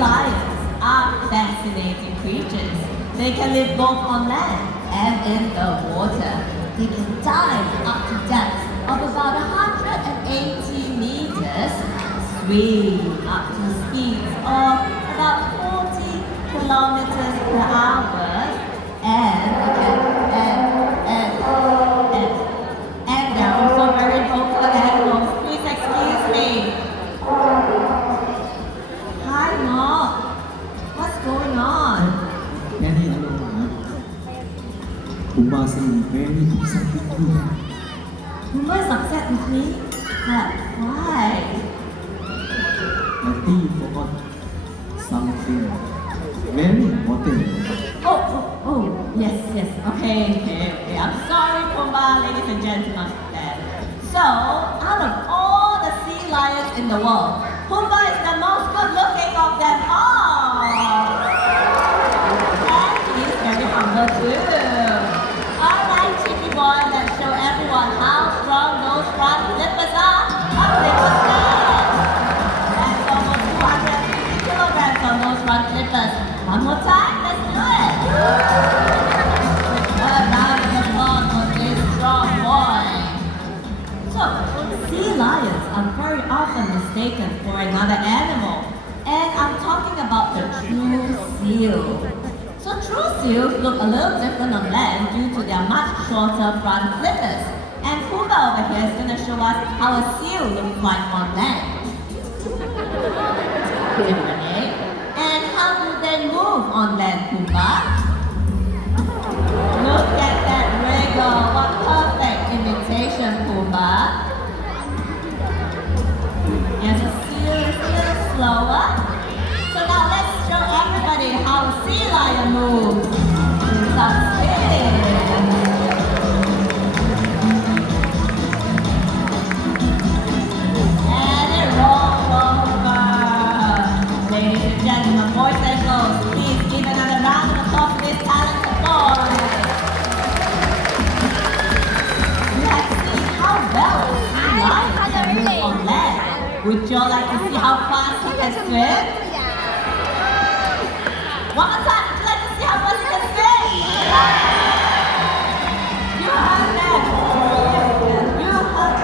lions are fascinating creatures. They can live both on land and in the water. They can dive up to depths of about 180 meters, swim up to speeds of about 40 kilometers per hour, and they're also very vocal animals. Please excuse me. Hi, Mom. What's going on? Penny alone. Pumba saying very upset with you. Pumba is upset with me? But why? I think you forgot something very important. Oh, yes. Okay. I'm sorry, Pumba, ladies and gentlemen. So, out of all the sea lions in the world, Pumba is the most good-looking of them all. And he's very humble too. Alright, cheeky boy, let's show everyone how strong those front flippers are. Up they go stand. That's almost 250 kilograms on those front flippers. One more time, let's do it. A round of applause for this strong boy. So, sea lions are very often mistaken for another animal. And I'm talking about the true seal. So true seals look a little different on land due to their much shorter front flippers. And Pumba over here is going to show us how a seal looks like on land. Different, eh? And how do they move on land, Pumba? Look at that wriggle. What perfect imitation, Pumba. Yes, the seal is a little slower. So now let's show everybody how a sea lion moves. Do some spin. And it rolls over. Ladies and gentlemen, boys and girls, please give another round of applause for this talented boy. You have seen how well a sea lion can move on land. Would you all like to see how fast he can swim? One more time, would you like to see how fast he can swim? You heard that. You heard.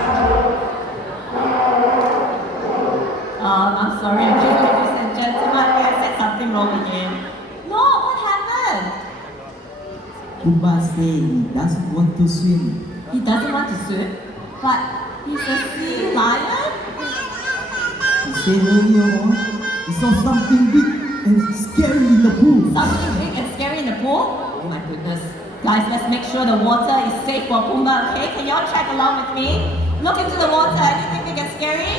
I'm sorry, ladies and gentlemen, I said something wrong again. No, what happened? Pumba say he doesn't want to swim. He doesn't want to swim, but he's a sea lion? He said earlier on, he saw something big and scary in the pool. Something big and scary in the pool? Oh my goodness. Guys, let's make sure the water is safe for Pumba, okay? Can y'all check along with me? Look into the water. Anything big and scary?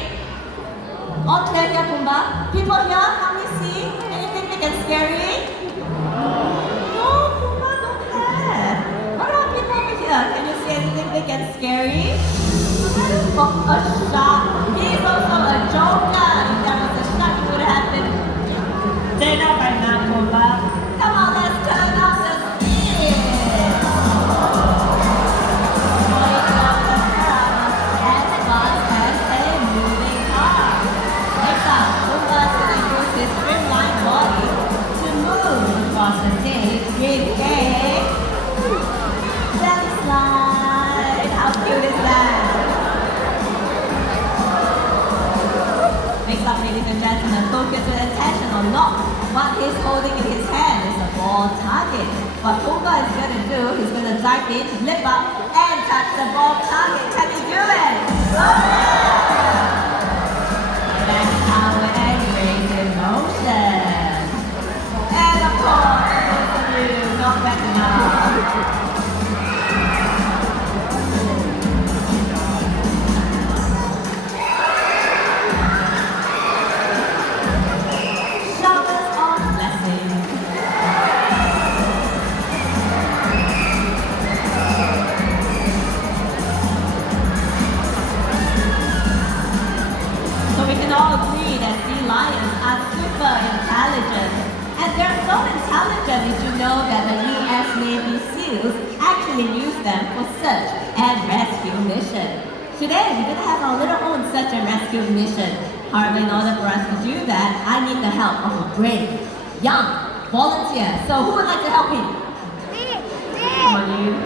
All clear here, Pumba? People here, can we see? Anything big and scary? No, Pumba, don't have. What about people over here? Can you see anything big and scary? Oh, a shark. He's also a joker. If there was a shark, it would have been dinner by now, Pumba. Come on, let's turn up the speed. Wake up the crowd as fast as they moving car. Next up, Pumba is going to use his streamlined body to move across the stage with a belly slide. How cute is that? Next up, ladies and gentlemen, focus your attention on not what he's holding in his hand is a ball target. What Pumba is going to do, he's going to dive in, lift up, and touch the ball target. Can you do it? That's power and grace in motion. And of course, those of you not bad enough. Did you know that the U.S. Navy SEALs actually use them for search and rescue mission? Today, we're going to have our little own search and rescue mission. However, in order for us to do that, I need the help of a brave, young volunteer. So who would like to help me? Come on, you.